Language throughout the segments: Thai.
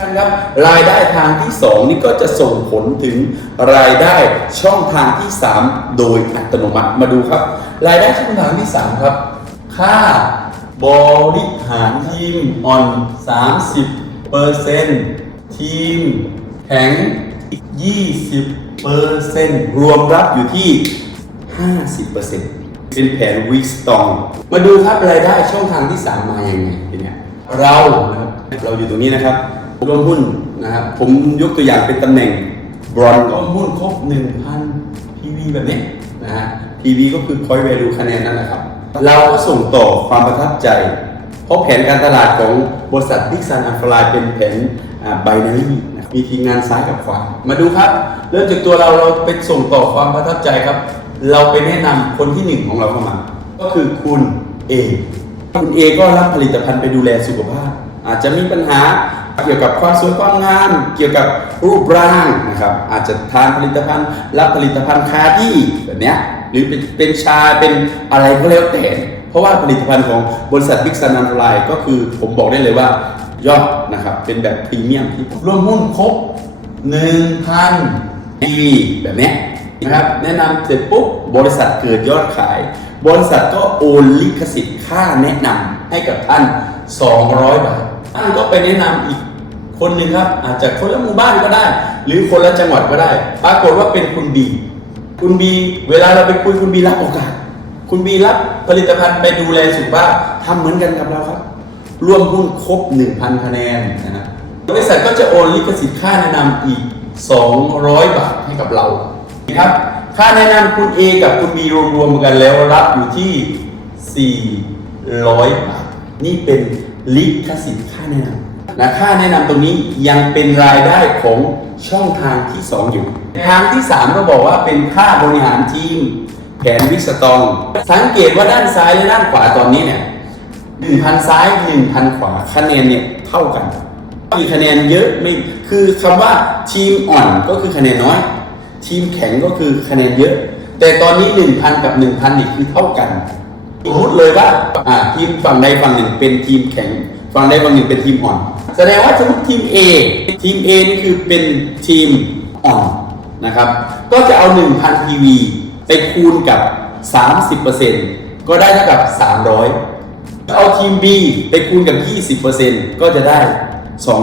ท่ครับรายได้ทางที่ 2 นี่ก็จะส่งผลถึงรายได้ช่องทางที่ 3 โดยอัตโนมัติมาดูครับ รายได้ช่องทางที่ 3 ครับ ค่าบริหารทีมอ่อน 30เปอร์เซ็นต์ทีมแข็ง20เปอร์เซ็นต์รวมรับอยู่ที่ 50เปอร์เซ็นต์เป็นแผนวิกสตอง มาดูครับรายได้ช่องทางที่ 3 มาอย่างไงเป็นไงเรานะครับเราอยู่ตรงนี้นะครับ ร่วมหุ้นนะครับผมยกตัวอย่างเป็นตำแหน่งบรอนร่วมหุ้นครบ1,000 PV แบบนี้นะฮะ PV ก็คือ point value คะแนนนั่นแหละครับ เราก็ส่งต่อความประทับใจ เพราะแผนการตลาดของบริษัท Big Sun a l p h a l i เป็นแผนไบนารีนะครับมีทีมงานซ้ายกับขวา มาดูครับ เริ่มจากตัวเราเราไปส่งต่อความประทับใจครับ เราไปแนะนำคนที่หนึ่งของเราเข้ามา ก็คือคุณเอคุณเอก็รับผลิตภัณฑ์ไปดูแลสุขภาพ อาจจะมีปัญหา เกี่ยวกับความสวยความงามเกี่ยวกับรูปร่างนะครับ อาจจะทานผลิตภัณฑ์ รับผลิตภัณฑ์คาดี้แบบเนี้ยหรือเป็นเป็นชาเป็นอะไรก็แล้วแต่เพราะว่าผลิตภัณฑ์ของบริษัทบิ๊กซันนันไลก็คือผมบอกได้เลยว่ายอดนะครับ เป็นแบบพรีเมียมที่ร่วมหุ้นครบ1,000ปีแบบเนี้ยนะครับแนะนำเสร็จปุ๊บบริษัทเกิดยอดขาย บริษัทก็โอนลิขสิทธิ์ค่าแนะนำให้กับท่าน 200 บาทท่านก็ไปแนะนำอีก คนหนึ่งครับ อาจจะคนละหมู่บ้านก็ได้ หรือคนละจังหวัดก็ได้ ปรากฏว่าเป็นคุณบี คุณบี เวลาเราไปคุยคุณบีรับโอกาส คุณบีรับผลิตภัณฑ์ไปดูแลสุขภาพทำเหมือนกันกับเราครับ ร่วมหุ้นครบ 1,000 คะแนนนะครับบริษัทก็จะโอนลิขสิทธิ์ค่าแนะนำอีก 200 บาทให้กับเรานะครับค่าแนะนำคุณ A กับคุณ B รวมๆกันแล้วรับอยู่ที่ 400 บาท นี่เป็นลิขสิทธิ์ค่าแนะนำ นะค่าแนะนำตรงนี้ยังเป็นรายได้ของช่องทางที่ 2 อยู่ ทางที่ 3 ก็บอกว่าเป็นค่าบริหารทีม แผนวิสตอง สังเกตว่าด้านซ้ายและด้านขวาตอนนี้เนี่ยหนึ่งพันซ้ายหนึ่งพันขวาคะแนนเนี่ยเท่ากัน มีคะแนนเยอะไม่คือคำว่าทีมอ่อนก็คือคะแนนน้อย ทีมแข็งก็คือคะแนนเยอะ แต่ตอนนี้ 1,000 กับ 1,000นี่คือเท่ากันสมมติเลยว่าอ่าทีมฝั่งใดฝั่งหนึ่งเป็นทีมแข็ง ฝั่งใดฝั่งหนึ่งเป็นทีมอ่อน แสดงว่าสมมติทีม A ทีม A นี่คือเป็นทีมอ่อนนะครับ ก็จะเอา 1,000 PV ไปคูณกับ 30%ก็ได้เท่ากับ 300 เอาทีม B ไปคูณกับ 20%ก็จะได้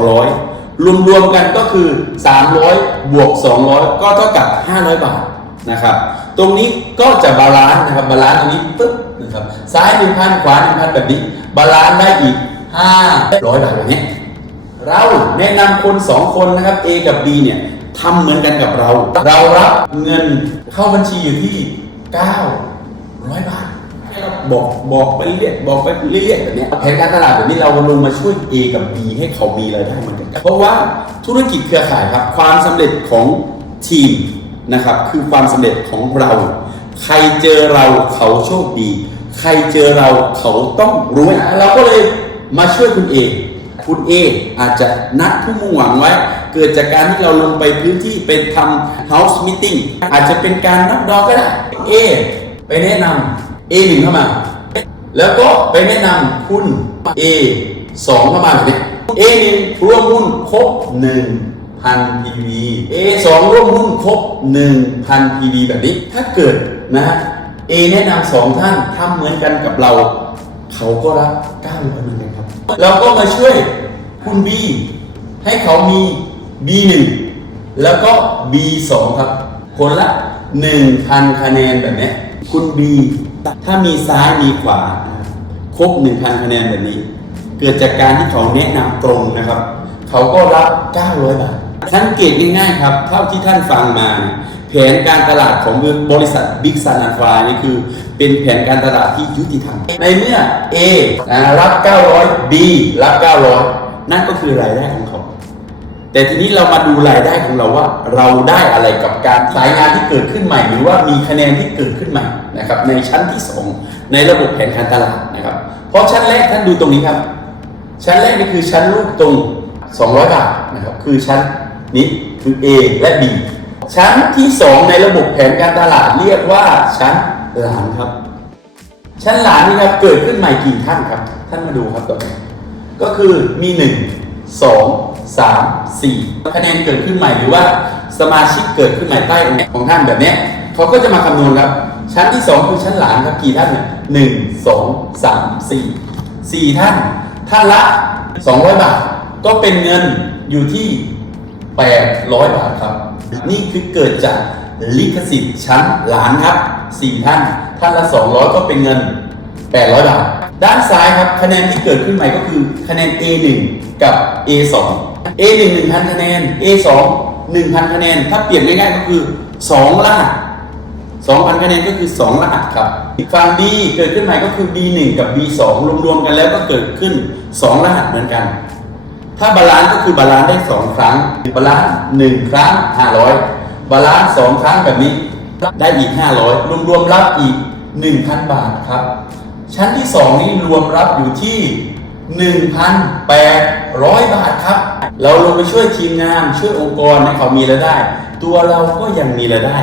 200 รวมๆกันก็คือ 300 บวก 200 ก็เท่ากับ 500 บาทนะครับ ตรงนี้ก็จะบาลานซ์นะครับ บาลานซ์ตรงนี้ปึ๊บนะครับ ซ้าย 1,000 ขวา 1,000 แบบนี้ บาลานซ์ได้อีก 500บาทแบบนี้เราแนะนำคน2คนนะครับ A กับ B เนี่ยทำเหมือนกันกับเรา เรารับเงินเข้าบัญชีอยู่ที่ 900 บาทบอกบอกไปเรื่อยบอกไปเรื่อยๆแบบนี้แผนการตลาดแบบนี้เราลงมาช่วย A กับ B ให้เขามีรายได้เหมือนกันเพราะว่าธุรกิจเครือข่ายครับ ความสำเร็จของทีมนะครับ คือความสำเร็จของเรา ใครเจอเราเขาโชคดี ใครเจอเราเขาต้องรวยเราก็เลย มาช่วยคุณเอคุณเออาจจะนัดผู้มุ่งหวังไว้ เกิดจากการที่เราลงไปพื้นที่ไปทำ house meeting อาจจะเป็นการนับดอกก็ได้เอไปแนะนำ A หนึ่งเข้ามา แล้วก็ไปแนะนำคุณ A สองเข้ามาแบบนี้ A หนึ่งร่วมหุ้นครบหนึ่งพัน PV A สองร่วมหุ้นครบหนึ่งพัน PV แบบนี้ ถ้าเกิดนะฮะ A แนะนำสองท่านทำเหมือนกันกับเรา เขาก็รับ900เหมือนกัน เราก็มาช่วยคุณ B ให้เขามี B1 แล้วก็ B2 ครับ คนละ 1,000 คะแนนแบบนี้ คุณ B ถ้ามีซ้ายมีขวา ครบ 1,000 คะแนนแบบนี้ เกิดจากการที่เขาแนะนำตรงนะครับ เขาก็รับ 900 บาท สังเกตง่ายๆครับ เท่าที่ท่านฟังมา แผนการตลาดของบริษัท Big Sun a l p h a นี่คือ เป็นแผนการตลาดที่ยุติธรรม ในเมื่อ A รับ 900 B รับ 900 นั่นก็คือรายได้ของเขา แต่ทีนี้เรามาดูรายได้ของเราว่า เราได้อะไรกับการสายงานที่เกิดขึ้นใหม่ หรือว่ามีคะแนนที่เกิดขึ้นใหม่นะครับในชั้นที่ 2 ในระบบแผนการตลาดนะครับ เพราะชั้นแรกท่านดูตรงนี้ครับ ชั้นแรกนี่คือชั้นลูกตรง 200 บาทนะครับคือชั้นนี้คือ A และ B ชั้นที่ 2 ในระบบแผนการตลาดเรียกว่าชั้น หลานครับ ชั้นหลานนี่ครับเกิดขึ้นใหม่กี่ท่านครับ ท่านมาดูครับตรงนี้ก็คือมี1 2 3 4คะแนนเกิดขึ้นใหม่หรือว่าสมาชิกเกิดขึ้นใหม่ใต้ของท่านแบบนี้เขาก็จะมาคำนวณครับ ชั้นที่2คือชั้นหลานครับกี่ท่านเนี่ยหนึ่งสองสามสี่สี่ท่าน ท่านละ200บาท ก็เป็นเงินอยู่ที่800บาทครับ นี่คือเกิดจาก ลิขสิทธิ์ชั้นหลานครับ4ท่าน ท่านละ 200 ก็เป็นเงิน 800 บาท ด้านซ้ายครับคะแนนที่เกิดขึ้นใหม่ก็คือคะแนน A1 กับ A2 A1 1,000 คะแนน A2 1,000 คะแนน ถ้าเปลี่ยนง่ายๆก็คือ 2รหัส2,000 คะแนนก็คือ 2 รหัสครับฝั่ง B เกิดขึ้นใหม่ก็คือ B1 กับ B2 รวมๆกันแล้วก็เกิดขึ้น 2 รหัสเหมือนกัน ถ้าบาลานซ์ก็คือบาลานซ์ได้ 2 ครั้งบาลานซ์1ครั้ง 500 บาลานซ์2ครั้งแบบนี้ได้อีก 500 รวมๆรับอีก 1,000 บาทครับ ชั้นที่ 2 นี้รวมรับอยู่ที่ 1,800 บาทครับ เราลงไปช่วยทีมงานช่วยองค์กรให้เขามีรายได้ ตัวเราก็ยังมีรายได้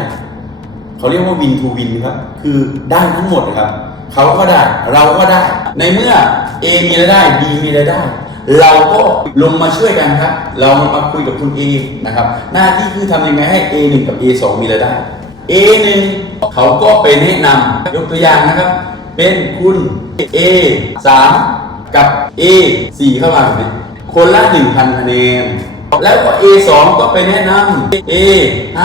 เขาเรียกว่าวินทูวินครับ คือได้ทั้งหมดครับ เขาก็ได้เราก็ได้ ในเมื่อ A มีรายได้ B มีรายได้ เราก็ลงมาช่วยกันครับ เรามาคุยกับคุณ A นะครับ หน้าที่คือทำยังไงให้ A1 กับ A2 มีรายได้ A1 เขาก็ไปแนะนำยกตัวอย่างนะครับ เป็นคุณ A3 กับ A4 เข้ามาแบบนี้คนละ 1,000คะแนน แล้วก็ A2 ก็ไปแนะนำ A5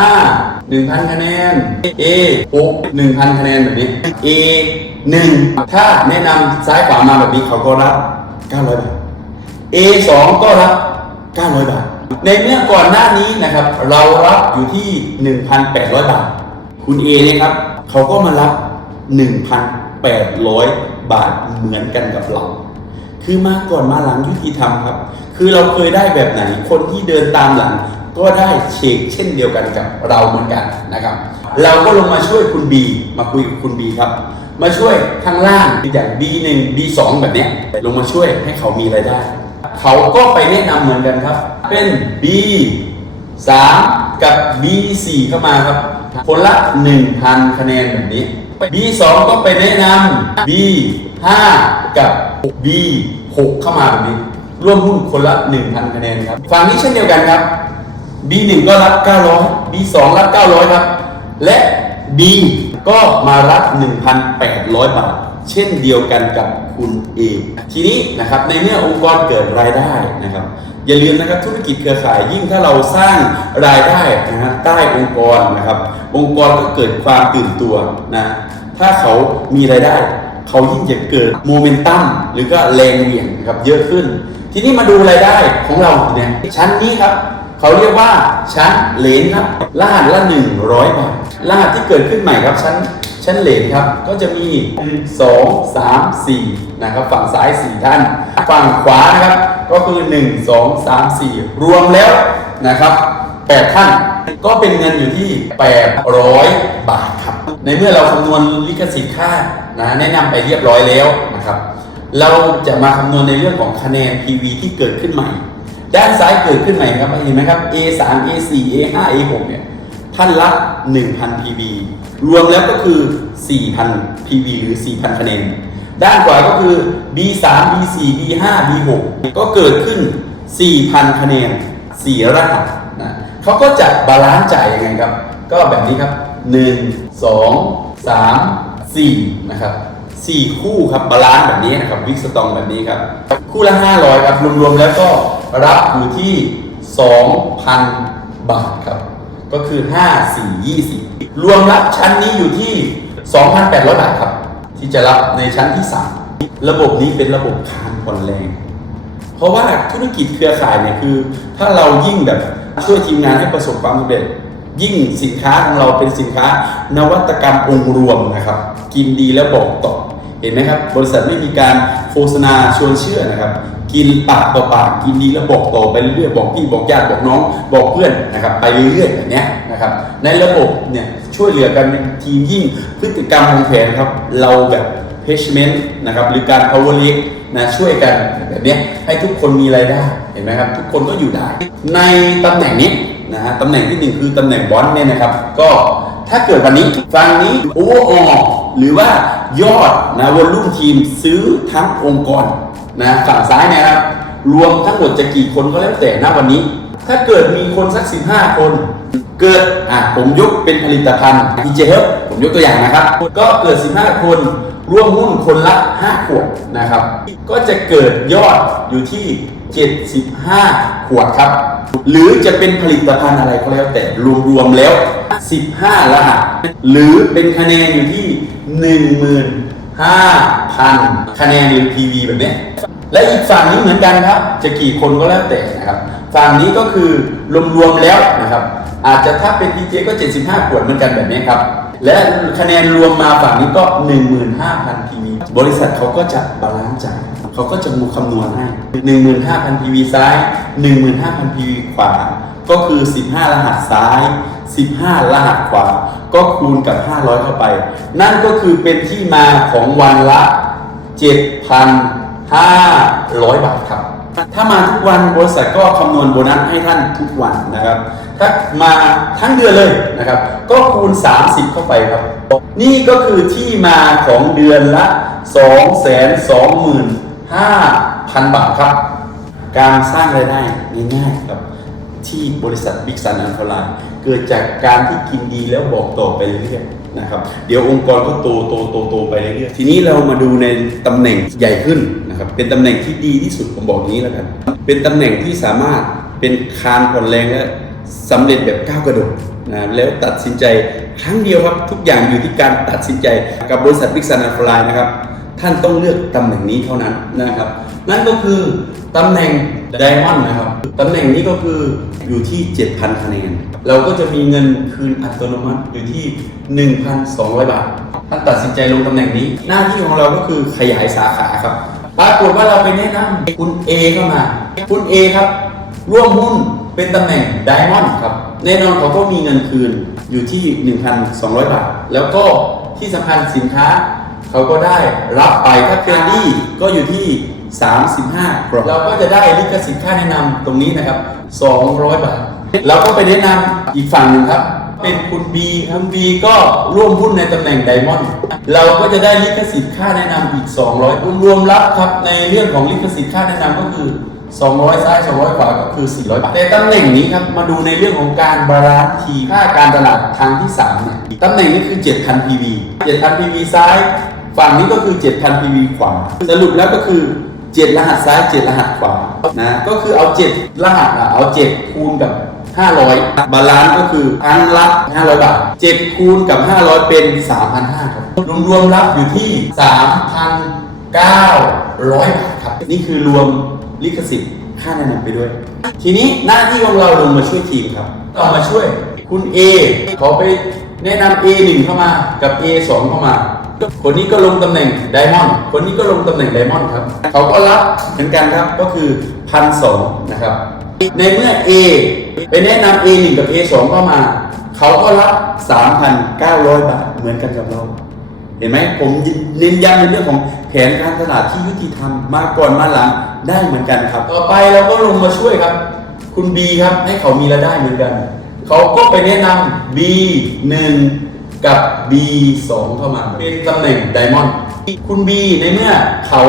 1,000 คะแนน A6 1,000 คะแนนแบบนี้ A1 ถ้าแนะนำซ้ายขวามาแบบนี้เขาก็รับ900บาท A2 ก็รับ 900 บาท ในเมื่อก่อนหน้านี้นะครับ เรารับอยู่ที่ 1,800 บาท คุณ A เนี่ยครับ เขาก็มารับ 1,800 บาทเหมือนกันกับเรา คือมาก่อนมาหลังยุติธรรมครับ คือเราเคยได้แบบไหน คนที่เดินตามหลัง ก็ได้เชกเช่นเดียวกันกับเราเหมือนกันนะครับ เราก็ลงมาช่วยคุณ B มาคุยกับคุณ B ครับมาช่วยข้างล่างอย่าง B1 B2 แบบเนี้ยลงมาช่วยให้เขามีรายได้ เขาก็ไปแนะนำเหมือนกันครับ เป็น B 3กับ B4 เข้ามาครับ คนละ 1,000 คะแนนแบบนี้ B2 ก็ไปแนะนำ B5 กับ B6 เข้ามาแบบนี้ ร่วมหุ้นคนละ 1,000 คะแนนครับ ฝั่งนี้เช่นเดียวกันครับ B1 ก็รับ 900 B2 รับ 900 ครับ และ B ก็มารับ 1,800 บาท เช่นเดียวกันกับคุณเองทีนี้นะครับในเมื่อองค์กรเกิดรายได้นะครับ อย่าลืมนะครับธุรกิจเครือข่ายยิ่งถ้าเราสร้างรายได้นะฮะใต้องค์กรนะครับ องค์กรก็เกิดความตื่นตัวนะถ้าเขามีรายได้ เขายิ่งจะเกิดโมเมนตัมหรือก็แรงเหวี่ยงนะครับเยอะขึ้น ทีนี้มาดูรายได้ของเราเนี่ยชั้นนี้ครับเขาเรียกว่าชั้นเลนครับรหัสละ100บาทรหัสที่เกิดขึ้นใหม่ครับชั้น ชั้นเหลนครับ ก็จะมี 2 3 4นะครับฝั่งซ้าย 4 ท่าน ฝั่งขวานะครับก็คือ 1 2 3 4 รวมแล้วนะครับ 8 ท่านก็เป็นเงินอยู่ที่ 800 บาทครับ ในเมื่อเราคำนวณลิขสิทธิ์ค่านะแนะนำไปเรียบร้อยแล้วนะครับ เราจะมาคำนวณในเรื่องของคะแนน PV ที่เกิดขึ้นใหม่ ด้านซ้ายเกิดขึ้นใหม่ครับเห็นไหมครับ A3 A4 A5 A6 เนี่ย ท่านละ 1,000 PV รวมแล้วก็คือ 4,000 PV หรือ 4,000 คะแนน ด้านขวาก็คือ B3 B4 B5 B6 ก็เกิดขึ้น 4,000 คะแนน4รหัสนะเขาก็จัดบาลานซ์จ่ายยังไงครับ ก็แบบนี้ครับ 1 2 3 4 นะครับ 4 คู่ครับบาลานซ์แบบนี้นะครับวิกสตองแบบนี้ครับ คู่ละ 500 ครับ รวมๆแล้วก็รับอยู่ที่ 2,000 บาทครับ ก็คือ 5 4 20 รวมรับชั้นนี้อยู่ที่ 2,800 บาทครับ ที่จะรับในชั้นที่ 3 ระบบนี้เป็นระบบคานผ่อนแรง เพราะว่าธุรกิจเครือข่ายเนี่ยคือ ถ้าเรายิ่งแบบช่วยทีมงานให้ประสบความสำเร็จ ยิ่งสินค้าของเราเป็นสินค้า นวัตกรรมองค์รวมนะครับ กินดีแล้วบอกต่อเห็นไหมครับ บริษัทไม่มีการโฆษณาชวนเชื่อนะครับ กินปากต่อปากกินดีแล้วบอกต่อไปเรื่อยๆบอกพี่บอกญาติบอกน้องบอกเพื่อนนะครับไปเรื่อยๆแบบนี้นะครับในระบบเนี่ยช่วยเหลือกันทีมยิ่งพฤติกรรมของแผนครับเราแบบเพชเมนต์นะครับหรือการ power l e a g นะช่วยกันแบบนี้ให้ทุกคนมีรายได้เห็นไหมครับทุกคนก็อยู่ได้ ในตำแหน่งนี้นะฮะตำแหน่งที่หนึ่งคือตำแหน่งบอลเนี่ยนะครับก็ถ้าเกิดวันนี้ฟังนี้โอเวอร์ออหรือว่ายอดนะวอลลุ่มทีมซื้อทั้งองค์กร นะฝั่งซ้ายเนยครับรวมทั้งหมดจะกี่คนก็แล้วแต่ณวันนี้ ถ้าเกิดมีคนสัก 15 คน เกิดอะผมยกเป็นผลิตภัณฑ์ EJ Help ผมยกตัวอย่างนะครับ ก็เกิด 15 คนร่วมหุ้นคนละ 5 ขวดนะครับ ก็จะเกิดยอดอยู่ที่ 75 ขวดครับ หรือจะเป็นผลิตภัณฑ์อะไรก็แล้วแต่รวมๆแล้ว 15รหัสหรือเป็นคะแนนอยู่ที่ 15,000 คะแนนหรือ PV แบบเนี้ย และอีกฝั่งนี้เหมือนกันครับ จะกี่คนก็แล้วแต่นะครับ ฝั่งนี้ก็คือรวมๆแล้วนะครับ อาจจะถ้าเป็น PJ ก็ 75 ขวดเหมือนกันแบบนี้ครับ และคะแนนรวมมาฝั่งนี้ก็ 15,000 PV บริษัทเขาก็จะบาลานซ์ใจเขาก็จะมูคำนวณให้ 15,000 PV ซ้าย 15,000 PV ขวา ก็คือ 15 รหัสซ้าย 15 รหัสขวา ก็คูณกับ 500 เข้าไป นั่นก็คือเป็นที่มาของวันละ 500 บาทครับ ถ้ามาทุกวันบริษัทก็คำนวณโบนัสให้ท่านทุกวันนะครับ ถ้ามาทั้งเดือนเลยนะครับ ก็คูณ 30 เข้าไปครับ นี่ก็คือที่มาของเดือนละ 225,000 บาทครับ การสร้างรายได้ง่ายๆครับที่บริษัทบิ๊กซันอันฟลาเกิดจากการที่กินดีแล้วบอกต่อไปเรื่อยๆนะครับ เดี๋ยวองค์กรก็โตโตโตโตไปเรื่อยๆทีนี้เรามาดูในตำแหน่งใหญ่ขึ้น นะครับเป็นตำแหน่งที่ดีที่สุดผมบอกอย่างนี้แล้วกันเป็นตำแหน่งที่สามารถเป็นคานผ่อนแรงและสำเร็จแบบก้าวกระโดดนะแล้วตัดสินใจครั้งเดียวครับทุกอย่างอยู่ที่การตัดสินใจกับบริษัทบิ๊กซันอันฟลายนะครับ ท่านต้องเลือกตำแหน่งนี้เท่านั้นนะครับ นั่นก็คือตำแหน่งไดมอนด์นะครับตำแหน่งนี้ก็คืออยู่ที่ 7,000 คะแนน เราก็จะมีเงินคืนอัตโนมัติอยู่ที่ 1,200 บาท ท่านตัดสินใจลงตำแหน่งนี้ หน้าที่ของเราก็คือขยายสาขาครับ ปรากฏว่าเราไปแนะนำคุณ A เข้ามา คุณ A ครับ ร่วมหุ้นเป็นตำแหน่งไดมอนด์ครับ แน่นอนเขาก็มีเงินคืนอยู่ที่ 1,200 บาท แล้วก็ที่สำคัญสินค้า เขาก็ได้รับไปถ้าเกินดี้ก็อยู่ที่ 35กรอบเราก็จะได้ลิขสิทธิ์ค่าแนะนำตรงนี้นะครับ 200 บาท เราก็ไปแนะนำอีกฝั่งหนึ่งครับ เป็นคุณบีคุณบีก็ร่วมหุ้นในตำแหน่งไดมอนด์เราก็จะได้ลิขสิทธิ์ค่าแนะนำอีก 200รวมรวมรับครับในเรื่องของลิขสิทธิ์ค่าแนะนำก็คือ 200 ซ้าย 200 ขวาก็คือ 400บาทแต่ตำแหน่งนี้ครับมาดูในเรื่องของการบาลานซ์ทีค่าการตลาดครั้งที่3เนี่ยตำแหน่งนี้คือ 7,000 PV 7,000 PV ซ้าย ฝั่งนี้ก็คือ 7,000 PV ขวา สรุปแล้วก็คือ7รหัสซ้าย 7 รหัสขวานะก็คือเอา 7 รหัสอะเอา 7 คูณกับ 500 บาลานซ์ก็คือครั้งละ500 บาท 7 คูณกับ 500 เป็น 3,500ครับรวมๆรับอยู่ที่ 3,900 บาทครับ นี่คือรวมลิขสิทธิ์ค่าแนะนำไปด้วย ทีนี้หน้าที่ของเราลงมาช่วยทีมครับเรามาช่วยคุณ A ขาไปแนะนำ A1 เข้ามากับ A2 เข้ามา คนนี้ก็ลงตำแหน่งไดมอนด์คนนี้ก็ลงตำแหน่งไดมอนด์ครับ เขาก็รับเหมือนกันครับก็คือพันสองนะครับ ในเมื่อ A ไปแนะนำ A1 กับ A2 เข้ามา เขาก็รับ 3,900 บาทเหมือนกันกับเรา เห็นไหมผมเน้นย้ำในเรื่องของแผนการตลาดที่ยุติธรรมมาก่อนมาหลังได้เหมือนกันครับ ต่อไปเราก็ลงมาช่วยครับ คุณ B ครับให้เขามีรายได้เหมือนกัน เขาก็ไปแนะนำ B1 กับ B2 เข้ามาเป็นตำแหน่งไดมอนด์คุณ B ในเมื่อเขา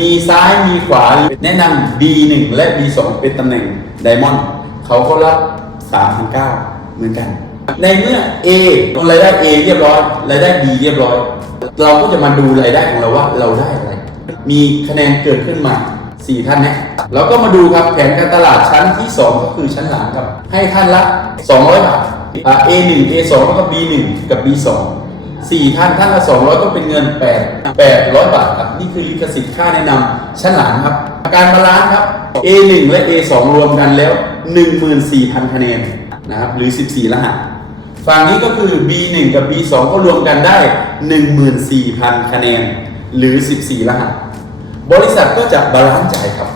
มีซ้ายมีขวาแนะนำ B1 และ B2 เป็นตำแหน่งไดมอนด์ เขาก็รับ3,900เหมือนกัน ในเมื่อ A รายได้ A เรียบร้อยรายได้ B เรียบร้อย เราก็จะมาดูรายได้ของเราว่าเราได้อะไร มีคะแนนเกิดขึ้นมา4ท่านนะเราก็มาดูครับแผนการตลาดชั้นที่ 2 ก็คือชั้นหลังครับ ให้ท่านละ 200 บาทอ่า A1 A2 แล้วก็ B1 กับ B2 4ท่านท่านละ200 ก็เป็นเงิน 8 800 บาทครับ นี่คือลิขสิทธิ์ค่าแนะนำชั้นหลังครับ การบาลานซ์ครับ A1 และ A2 รวมกันแล้ว 14,000 คะแนนนะครับหรือ 14 รหัสฝั่งนี้ก็คือ B1 กับ B2 ก็รวมกันได้ 14,000 คะแนน หรือ 14 รหัส บริษัทก็จะบาลานซ์จ่ายครับ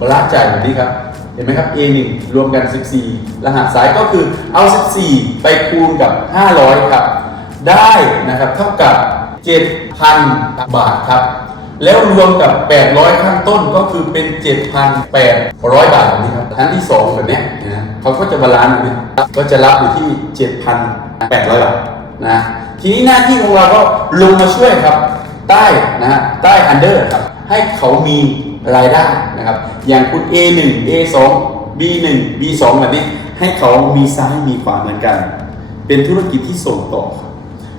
บาลานซ์จ่ายแบบนี้ครับ เห็นไหมครับ A1 รวมกัน 14 รหัสสายก็คือเอา 14 ไปคูณกับ 500 ครับ ได้นะครับเท่ากับ 7,000 บาทครับ แล้วรวมกับ 800 ข้างต้นก็คือเป็น 7,800 บาทแบบนี้ครับชั้นที่ 2 แบบนี้นะเขาก็จะบาลานซ์นี้ก็จะรับอยู่ที่ 7,800 บาทนะทีนี้หน้าที่ของเราก็ลงมาช่วยครับ ใต้นะฮะใต้อันเดอร์ครับ ให้เขามีรายได้นะครับ อย่างคุณ A1 A2 B1 B2 แบบนี้ให้เขามีซ้ายมีขวาเหมือนกัน เป็นธุรกิจที่ส่งต่อครับ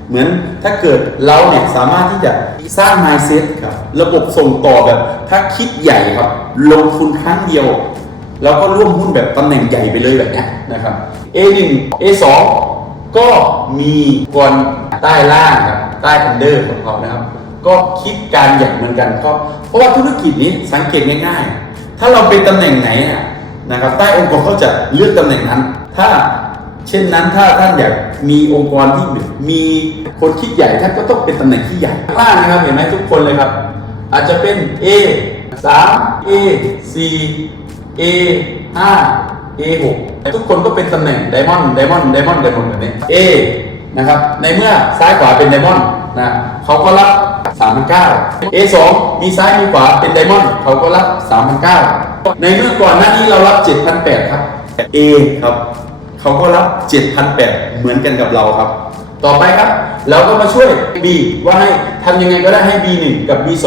เหมือนถ้าเกิดเราเนี่ยสามารถที่จะสร้าง mindset ครับ ระบบส่งต่อแบบถ้าคิดใหญ่ครับ ลงทุนครั้งเดียว แล้วก็ร่วมหุ้นแบบตำแหน่งใหญ่ไปเลยแบบนี้นะครับ A1 A2 ก็มีกวนใต้ล่างครับใต้อันเดอร์ของเขานะครับ ก็คิดการใหญ่เหมือนกันเพราะเพราะว่าธุรกิจนี้สังเกตง่าย ๆ ถ้าเราเป็นตำแหน่งไหนนะนะครับใต้องค์กรเขาจะเลือกตำแหน่งนั้น ถ้า เช่นนั้นถ้าท่านอยากมีองค์กรที่มีคนคิดใหญ่ท่านก็ต้องเป็นตำแหน่งที่ใหญ่ข้างล่างนะครับเห็นไหมทุกคนเลยครับ อาจจะเป็น A 3 A 4 A 5 A 6ทุกคนก็เป็นตำแหน่งไดมอนด์ไดมอนด์ไดมอนด์ไดมอนด์แบบนี้ A นะครับในเมื่อซ้ายขวาเป็นไดมอนด์นะเขาก็รับ 3,900 A 2มีซ้ายมีขวาเป็นไดมอนด์เขาก็รับ 3,900 ในเมื่อก่อนหน้านี้เรารับ 7,800 ครับ A ครับ เขาก็รับ 7,800 เหมือนกันกับเราครับ ต่อไปครับ เราก็มาช่วย B ว่าให้ทำยังไงก็ได้ให้ B1 กับ B2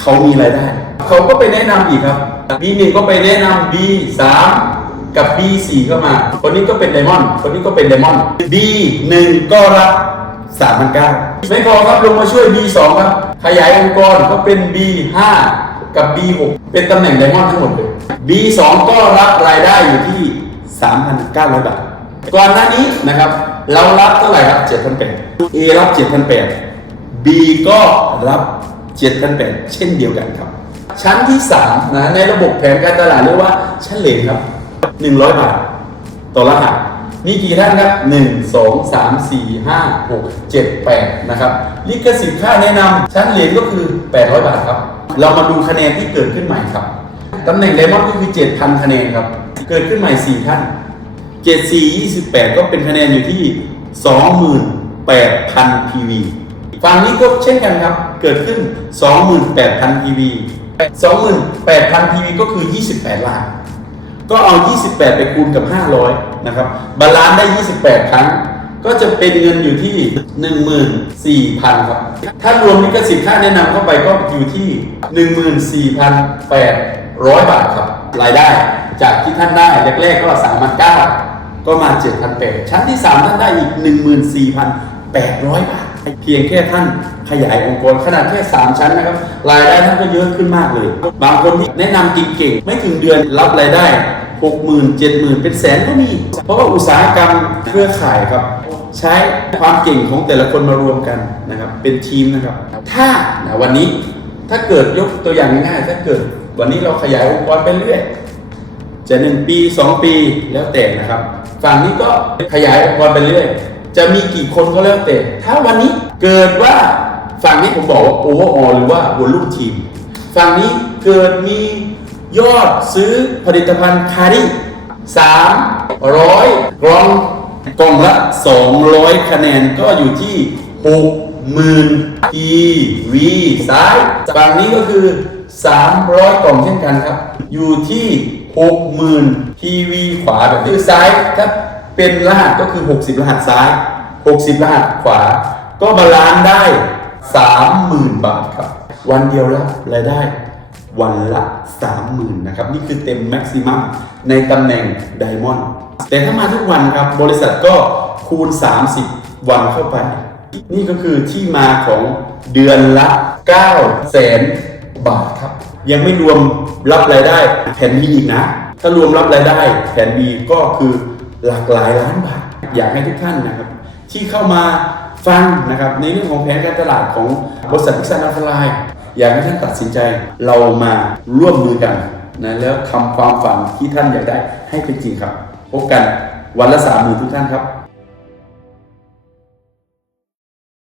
เขามีรายได้ เขาก็ไปแนะนำอีกครับ B1 ก็ไปแนะนำ B3 กับ B4 เข้ามา คนนี้ก็เป็นไดมอนด์ คนนี้ก็เป็นไดมอนด์ B1 ก็รับ3,900ไม่พอครับลงมาช่วย B2 ครับ ขยายองค์กรก็เป็น B5 กับ B6 เป็นตำแหน่งไดมอนด์ทั้งหมดเลย B2 ก็รับรายได้อยู่ที่ 3,900 บาท ก่อนหน้านี้นะครับเรารับเท่าไหร่ครับ7,800 A รับ 7,800 B ก็รับ 7,800 เช่นเดียวกันครับ ชั้นที่3นะในระบบแผนการตลาดเรียกว่าชั้นเหลนครับ 100 บาท ต่อรหัสมีกี่ท่านครับ 1 2 3 4 5 6 7 8 นะครับ ลิขสิทธิ์ค่าแนะนำชั้นเหรียญก็คือ 800 บาทครับ เรามาดูคะแนนที่เกิดขึ้นใหม่ครับ ตำแหน่งไดมอนก็คือ 7,000 คะแนนครับ เกิดขึ้นใหม่ 4 ท่าน 74 28 ก็เป็นคะแนนอยู่ที่ 28,000 PV ฝั่งนี้ก็เช่นกันครับ เกิดขึ้น 28,000 PV 28,000 PV ก็คือ 28 ล้าน ก็เอา 28 ไปคูณกับ 500 นะครับ บาลานซ์ได้ 28 ครั้ง ก็จะเป็นเงินอยู่ที่ 14,000 ครับ ถ้ารวมลิขสิทธิ์ค่าแนะนำเข้าไปก็อยู่ที่ 14,800 ร้อยบาทครับรายได้ จากที่ท่านได้แรกๆก็3,900ก็มา7,800ชั้นที่3ท่านได้อีก14,800บาทเพียงแค่ท่านขยายองค์กรขนาดแค่3ชั้นนะครับรายได้ท่านก็เยอะขึ้นมากเลย บางคนที่แนะนำเก่งๆไม่ถึงเดือนรับรายได้60,000 70,000เป็นแสนก็มีเพราะว่าอุตสาหกรรมเครือข่ายครับใช้ความเก่งของแต่ละคนมารวมกันนะครับเป็นทีมนะครับ ถ้าวันนี้ถ้าเกิดยกตัวอย่างง่ายๆถ้าเกิด วันนี้เราขยายองค์กรไปเรื่อยจะหนึ่งปีสองปีแล้วแต่นะครับ ฝั่งนี้ก็ขยายองค์กรไปเรื่อย จะมีกี่คนก็แล้วแต่ ถ้าวันนี้เกิดว่าฝั่งนี้ผมบอกว่าโอเวอร์ออหรือว่าวอลลุ่มทีม ฝั่งนี้เกิดมียอดซื้อผลิตภัณฑ์คาริสามร้อยกล่องกล่องละ 200 คะแนนก็อยู่ที่ 60,000 PV ซ้ายฝั่งนี้ก็คือ 300 กล่องเช่นกันครับ อยู่ที่ 60,000 PV ขวาแบบนี้ซ้ายถ้าเป็นรหัสก็คือ 60 รหัสซ้าย 60 รหัสขวา ก็บาลานซ์ได้ 30,000 บาทครับ วันเดียวรับรายได้วันละ 30,000นะครับ นี่คือเต็มแม็กซิมัมในตำแหน่งไดมอนด์แต่ถ้ามาทุกวันครับ บริษัทก็คูณ 30 วันเข้าไป นี่ก็คือที่มาของเดือนละ9แสน บาทครับ ยังไม่รวมรับรายได้แผน B อีกนะ ถ้ารวมรับรายได้แผน B ก็คือหลากหลายล้านบาท อยากให้ทุกท่านนะครับ ที่เข้ามาฟังนะครับในเรื่องของแผนการตลาดของบริษัทพิซซ่าอัลฟลายอยากให้ท่านตัดสินใจเรามาร่วมมือกันนะแล้วทำความฝันที่ท่านอยากได้ให้เป็นจริงครับ พบกันวันละสามหมื่นทุกท่านครับ